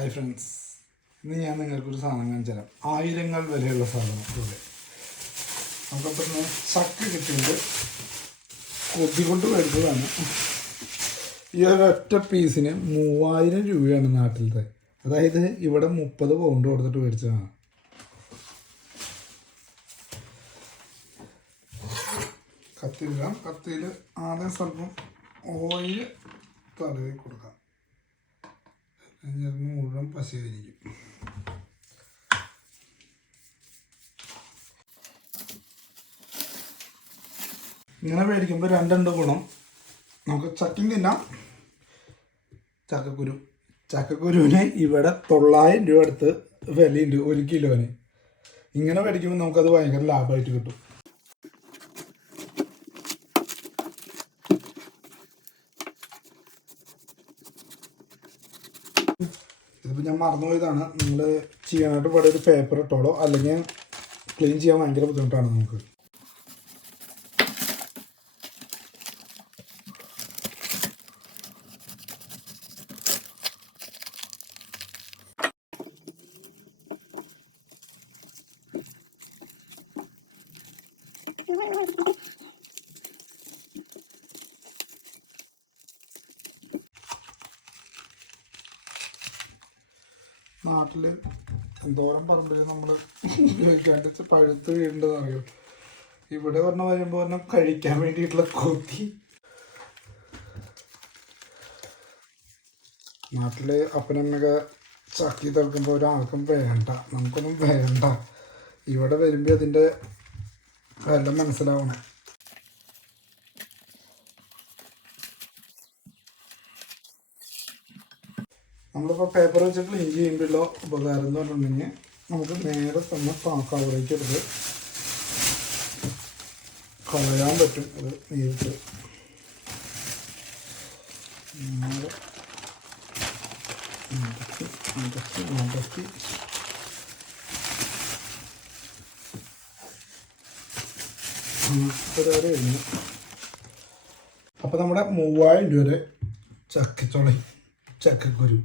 Hi friends, ഇന്ന് ഞാൻ നിങ്ങൾക്കൊരു സാധനം കാണിച്ചു തരാം. ആയിരങ്ങൾ വിലയുള്ള സാധനം പോലെ നമുക്കപ്പോൾ ചക്ക കിട്ടിയിട്ട് കൊതി കൊണ്ട് വരുന്നതാണ്. ഈ ഒരൊറ്റ പീസിന് 3000 രൂപയാണ് നാട്ടിലത്തെ. അതായത് ഇവിടെ 30 പൗണ്ട് കൊടുത്തിട്ട് മേടിച്ചതാണ്. കത്തിയിടാം. കത്തിയിൽ ആദ്യം സ്വല്പം ഓയിൽ തടവി കൊടുക്കാം. മുഴുവൻ പശയായിരിക്കും. ഇങ്ങനെ മേടിക്കുമ്പോൾ രണ്ടുണ്ട് ഗുണം. നമുക്ക് ചക്കയും തിന്നാം, ചക്കക്കുരുവിന് ഇവിടെ 900 രൂപ അടുത്ത് വിലയുണ്ട് 1 കിലോന്. ഇങ്ങനെ മേടിക്കുമ്പോൾ നമുക്കത് ഭയങ്കര ലാഭമായിട്ട് കിട്ടും. ഇതിപ്പോൾ ഞാൻ മറന്നുപോയതാണ്. നിങ്ങൾ ചെയ്യാനായിട്ട് ഇവിടെ ഒരു പേപ്പർ ഇട്ടോളോ, അല്ലെങ്കിൽ ക്ലീൻ ചെയ്യാൻ ഭയങ്കര ബുദ്ധിമുട്ടാണ് നമുക്ക്. നാട്ടിൽ എന്തോരം പറമ്പിൽ നമ്മൾ ഉപയോഗിക്കാണ്ട് പഴുത്ത് വീഴേണ്ടതെന്ന് അറിയോ. ഇവിടെ പറഞ്ഞ വരുമ്പോൾ പറഞ്ഞാൽ കഴിക്കാൻ വേണ്ടിയിട്ടുള്ള കൊതി. നാട്ടിൽ അപ്പനമ്മയൊക്കെ ചക്കി തളക്കുമ്പോൾ ഒരാൾക്കും വേണ്ട, നമുക്കൊന്നും വേണ്ട. ഇവിടെ വരുമ്പോൾ അതിൻ്റെ വില മനസ്സിലാവണം. നമ്മളിപ്പോൾ പേപ്പർ വെച്ച് ക്ലീൻ ചെയ്യുമ്പോഴുള്ള ഉപകാരം എന്ന് പറഞ്ഞിട്ടുണ്ടെങ്കിൽ നമുക്ക് നേരെ തന്നെ കവറേക്ക് എടുത്ത് കളയാൻ പറ്റും. അത് നേരിട്ട് മടക്കി പരിപാടി കഴിഞ്ഞു. അപ്പോൾ നമ്മുടെ 3000 രൂപ ചക്കക്കുരു